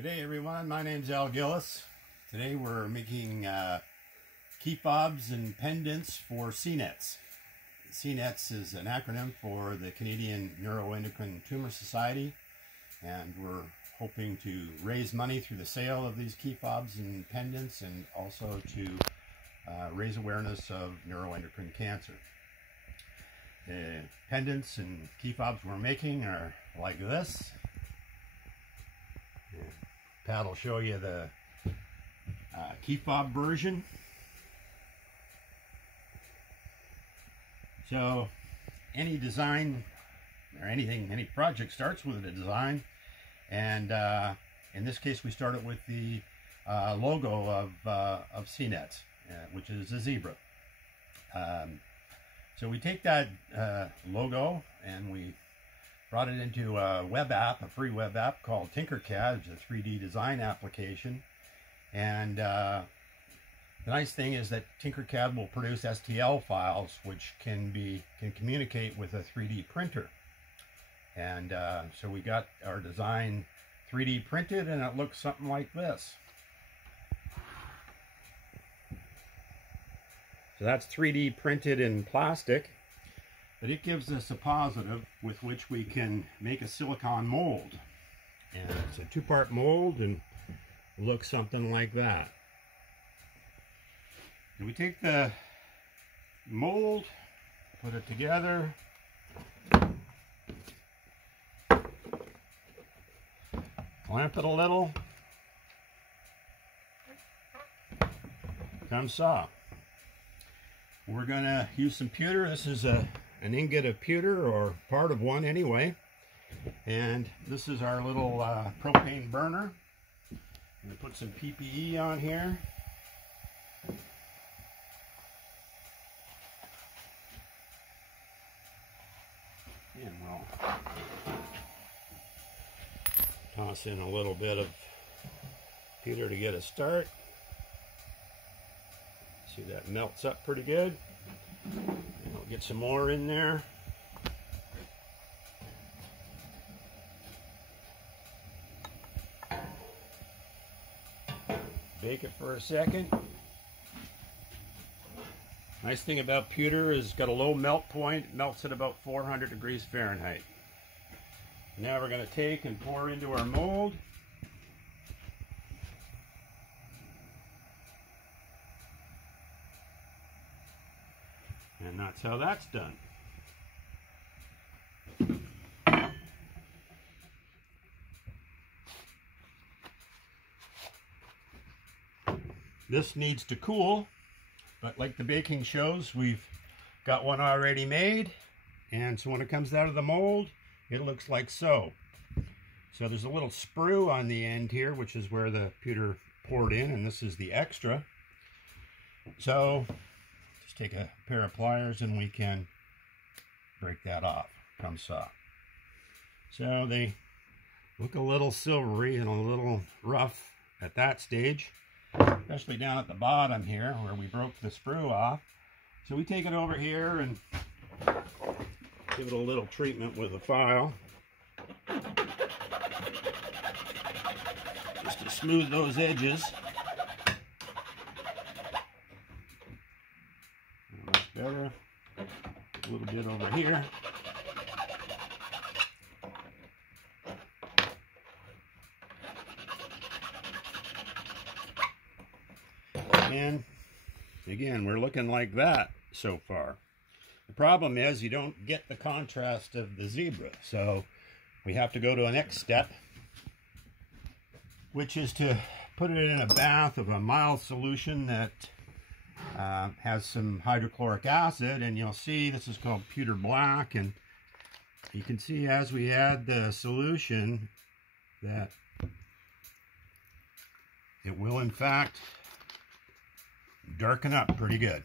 Good day everyone, my name's Al Gillis. Today we're making Keyfobs and Pendants for CNETS. CNETS is an acronym for the Canadian Neuroendocrine Tumor Society, and we're hoping to raise money through the sale of these Keyfobs and Pendants, and also to raise awareness of neuroendocrine cancer. The pendants and Keyfobs we're making are like this. Pat will show you the Keyfob version. So any design or any project starts with a design, and in this case we started with the logo of CNETS, which is a zebra. So we take that logo and we brought it into a web app, a free web app called Tinkercad. It's a 3D design application. And the nice thing is that Tinkercad will produce STL files which can communicate with a 3D printer. And so we got our design 3D printed, and it looks something like this. So that's 3D printed in plastic. But it gives us a positive with which we can make a silicone mold. And it's a two-part mold and looks something like that. And we take the mold, put it together, clamp it a little, comes saw. We're going to use some pewter. This is an ingot of pewter, or part of one anyway, and this is our little propane burner. I'm going to put some PPE on here. And we'll toss in a little bit of pewter to get a start. See, that melts up pretty good. And I'll get some more in there. Bake it for a second. Nice thing about pewter is it's got a low melt point. It melts at about 400 degrees Fahrenheit. Now we're going to take and pour into our mold. And that's how that's done. This needs to cool, but like the baking shows, we've got one already made, and so when it comes out of the mold, it looks like so. So there's a little sprue on the end here, which is where the pewter poured in, and this is the extra. So just take a pair of pliers and we can break that off. Come saw. So they look a little silvery and a little rough at that stage, especially down at the bottom here where we broke the sprue off. So we take it over here and give it a little treatment with a file, just to smooth those edges. That's better. A little bit over here. And again, we're looking like that so far. The problem is you don't get the contrast of the zebra, so we have to go to a next step, which is to put it in a bath of a mild solution that has some hydrochloric acid, and you'll see this is called pewter black, and you can see as we add the solution that it will in fact darken up pretty good.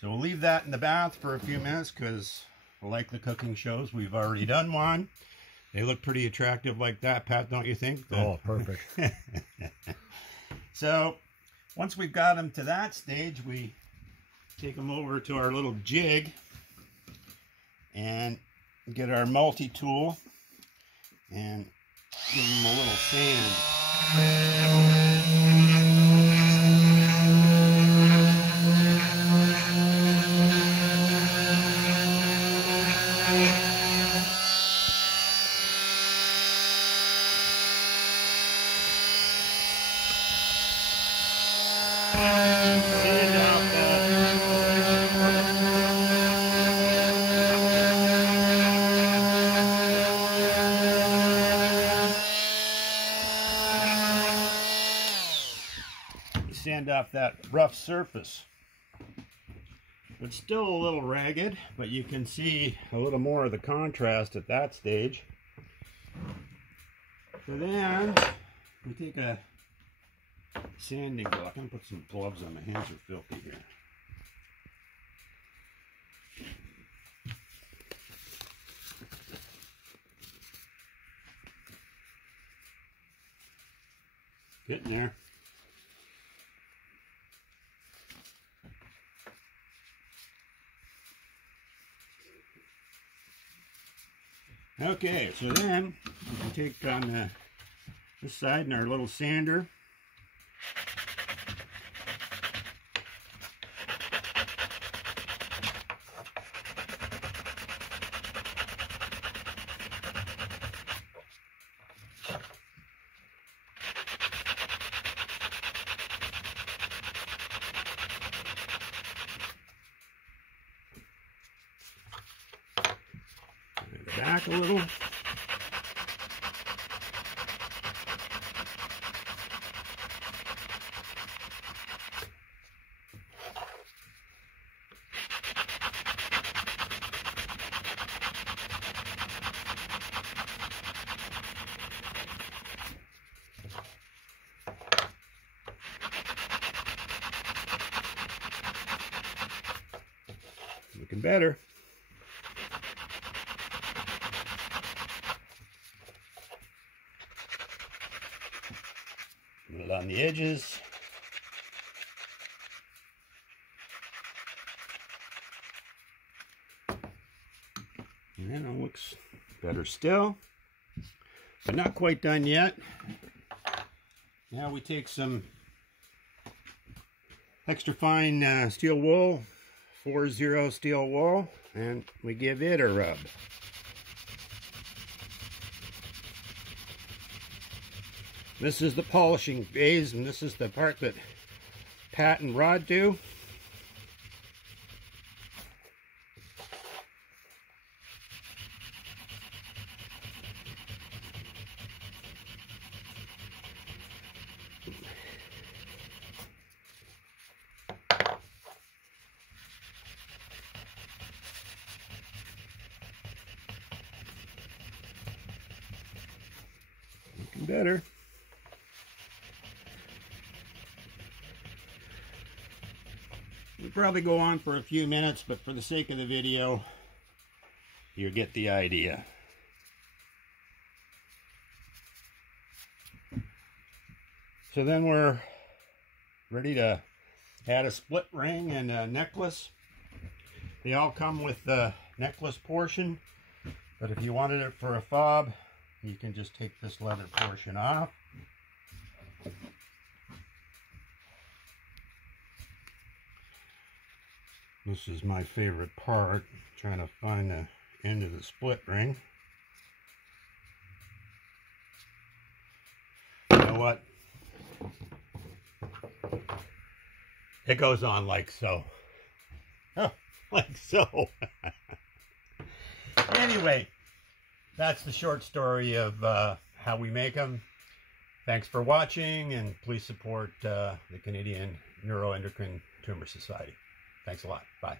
So we'll leave that in the bath for a few minutes because, like the cooking shows, we've already done one. They look pretty attractive like that, Pat, don't you think? Oh, perfect. So once we've got them to that stage, we take them over to our little jig and get our multi-tool and Give them a little sand. Sand out sand off that rough surface. It's still a little ragged, but you can see a little more of the contrast at that stage. So then we take a sanding glove. I'm going to put some gloves on. My hands are filthy here. Getting there. Okay, so then we can take on this side and our little sander. Back a little. Looking better. On the edges. And it looks better still, but not quite done yet. Now we take some extra fine steel wool, 4-0 steel wool, and we give it a rub. This is the polishing phase, and this is the part that Pat and Rod do. Looking better. We'll probably go on for a few minutes, but for the sake of the video, you get the idea. So then we're ready to add a split ring and a necklace. They all come with the necklace portion, but if you wanted it for a fob, you can just take this leather portion off. This is my favorite part, trying to find the end of the split ring. You know what? It goes on like so. Oh, like so. Anyway, that's the short story of how we make them. Thanks for watching, and please support the Canadian Neuroendocrine Tumor Society. Thanks a lot. Bye.